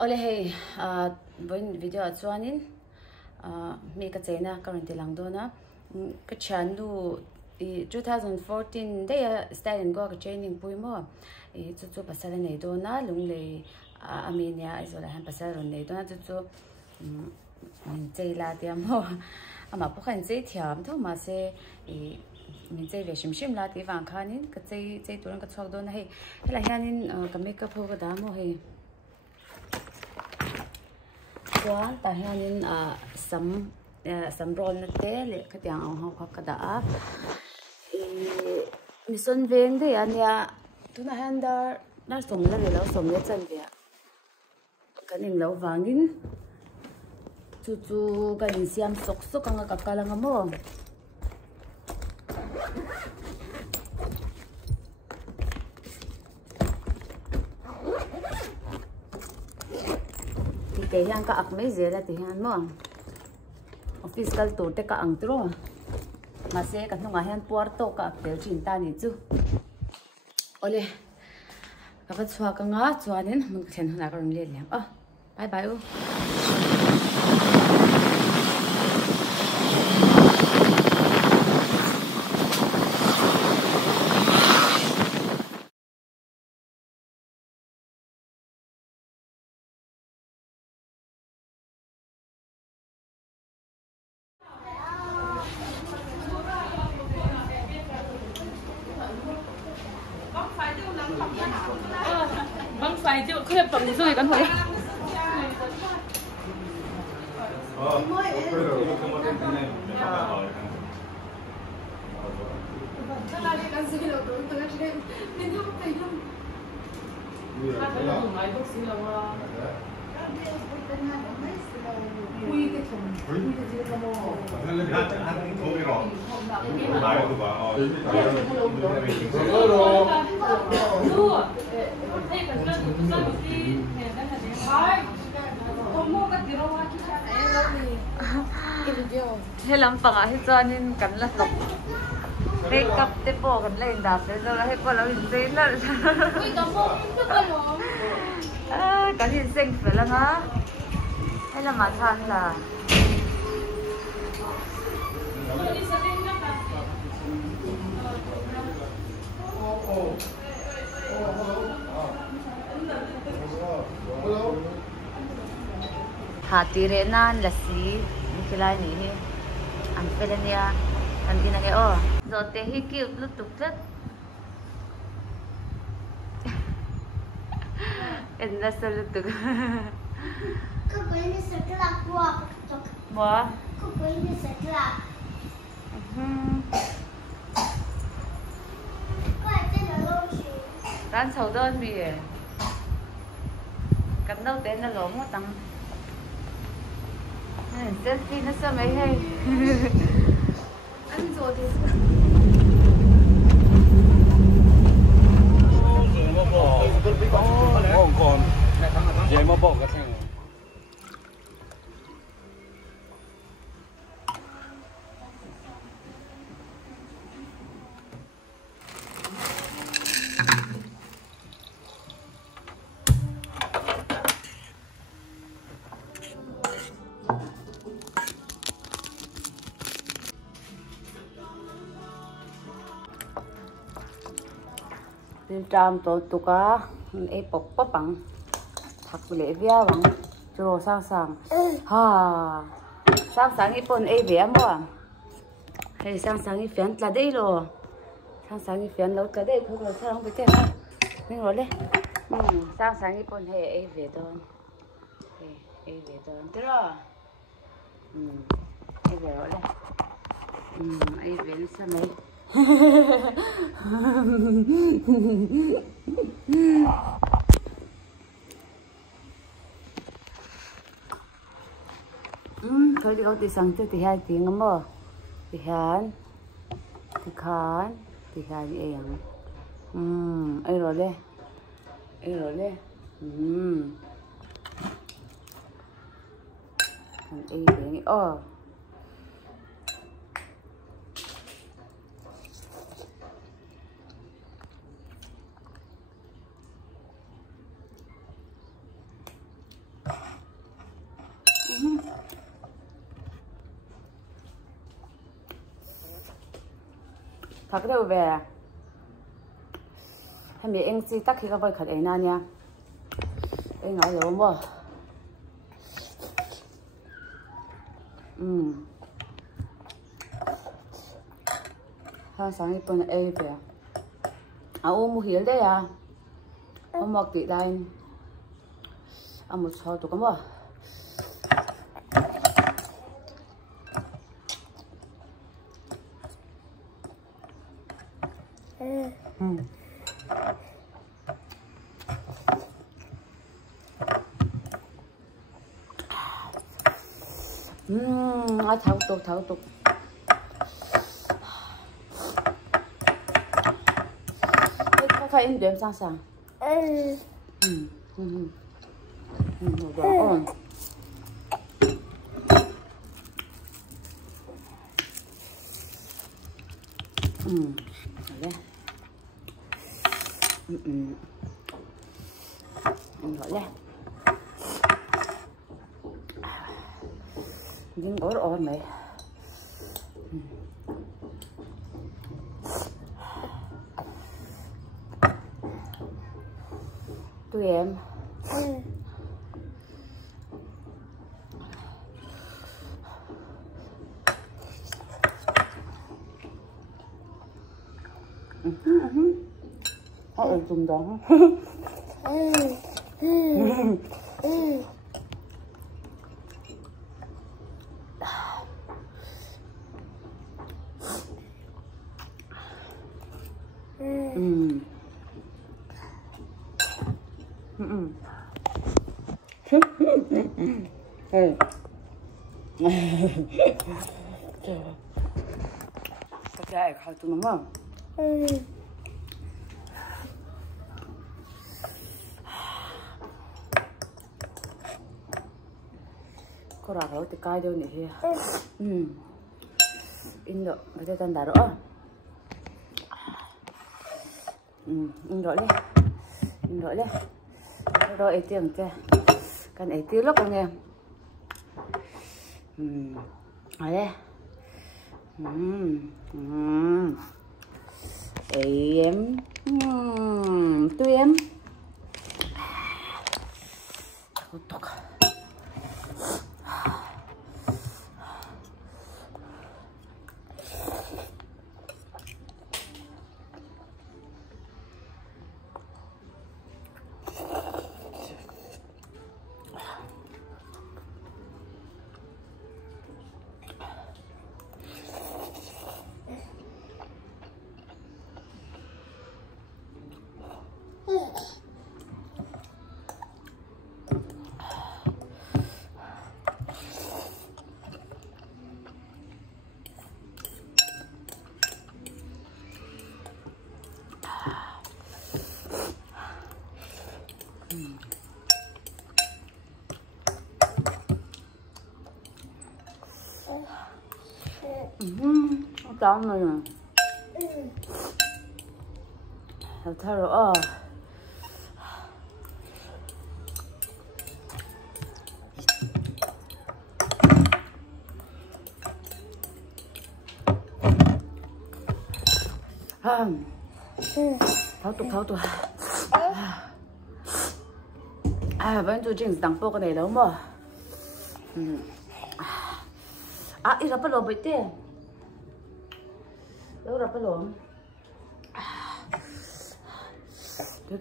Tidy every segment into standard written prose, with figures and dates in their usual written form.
Ole hey, buin video at chuanin mi ka chena currently lang do na ka chandu 2014 day styling go ka training pui mo I chu pasal nei do na lungle amenia isola han pasal ron nei do na chu min chei la dia mo ama po khan chei thiam tho ma se min chei ve shim la ti wang khanin ka chei turan ka chok do na he hela hianin ka makeup ho ka da mo he chuan ta hianin sam roll na te le khatiang ang ho kha da a mi son veng de ania tuna handar na som la le lo som le chan dia kanin lo wangin chu kanin siam sok anga kakalanga mo cái hàng cả ạc mấy giờ là thì hàng mà office kal tổ te cả ang tro mà sẽ cả thằng hàng Puerto cả ạc đều chỉnh ta nhỉ chứ ole các chua cái ngã chua đến mình cái thằng nào còn liền liền bye bye u băng phải chứ không tổng rồi con hỏi he lam panga he chuanin kan la tlok makeup te po kan la in da se zo la he ko lo in sei la ui ka mo to ka lo kan in seng fe la nga he la ma chan la hati renan lasi nikilai ni an pelania an ginage zote hi cute lu tuklet en nasal tuk ko ini sekelak buah tok wah ko ini sekelak ko itu nolong sih ran sầu đơn mi cầm đâu tên là lỗ một tầng selfie nó sao mấy hay anh rồi thì còn vậy mà bỏ cái thằng tin tram tổ tụ cá ấy bọc bằng thật lệ vía bằng cho sang sáng ít pon ấy vía mua hay sang ít phiền là đây rồi sang ít phiền lâu cả đây không là sao không biết thế nên rồi đấy sang ít pon hay ấy về thôi ấy về thôi thế rồi ấy về rồi đấy ấy về nó sao mấy thôi đi đi sang thì hai tiếng ngắm mơ thì hán thì khán thì hai em ấy rồi đấy ấy về thật đâu về hay mình anh si tắc khi các bạn khởi anh nha anh nói rồi không ha sáng nay tuần ấy về ôm một hiến đấy à ôm một tỷ đây một số tụi con thảo tục có phải em đếm sang sàng rồi đây gọi đây nhưng có rồi mày tụi em họ ở dùng đó cái khai tụi nó mà có ra rồi thì cay đâu nhỉ in được cái tên đã rõ in rõ đi rồi ấy tiếng kìa cần ấy tiếng lúc không nghe ở đây em tụi em tốt Tao này nè thay rồi tháo tục vẫn chú trình tăng bộ cái này đâu mà ít là bắt đầu bị tê đâu là bắt đầu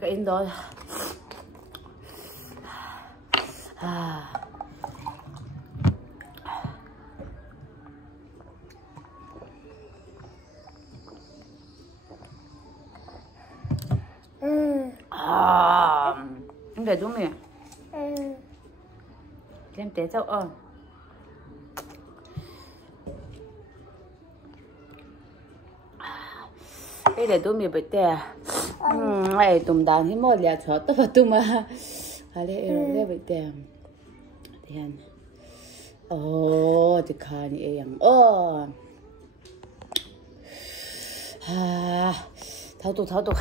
cái in đó em để đúng mẹ em té sao cái để tôi mình bị té ai tụm đàn thì một là chó tất cả tụm mà hay là em để bị té thì anh thì khai như em tháo tục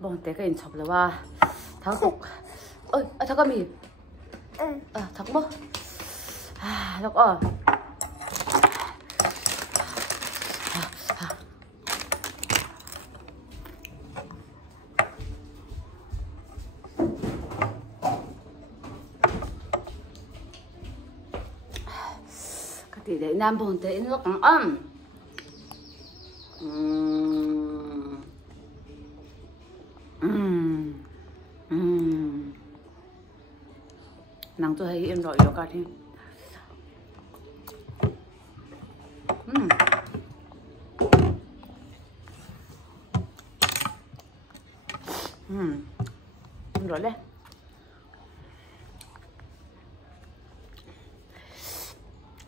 bon té cái chọc là ba tháo tục ơi tháo cái gì tháo bơ lúc để nam bồn tới nước ấm nàng tôi hay yên rồi vô cả thì rồi đấy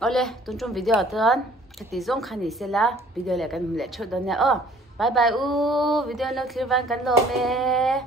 ole tuần trong video tuần cái tí giống khăn gì là video này cái mình lại chốt đơn nha bye bye video nó clear van cắn lô mẹ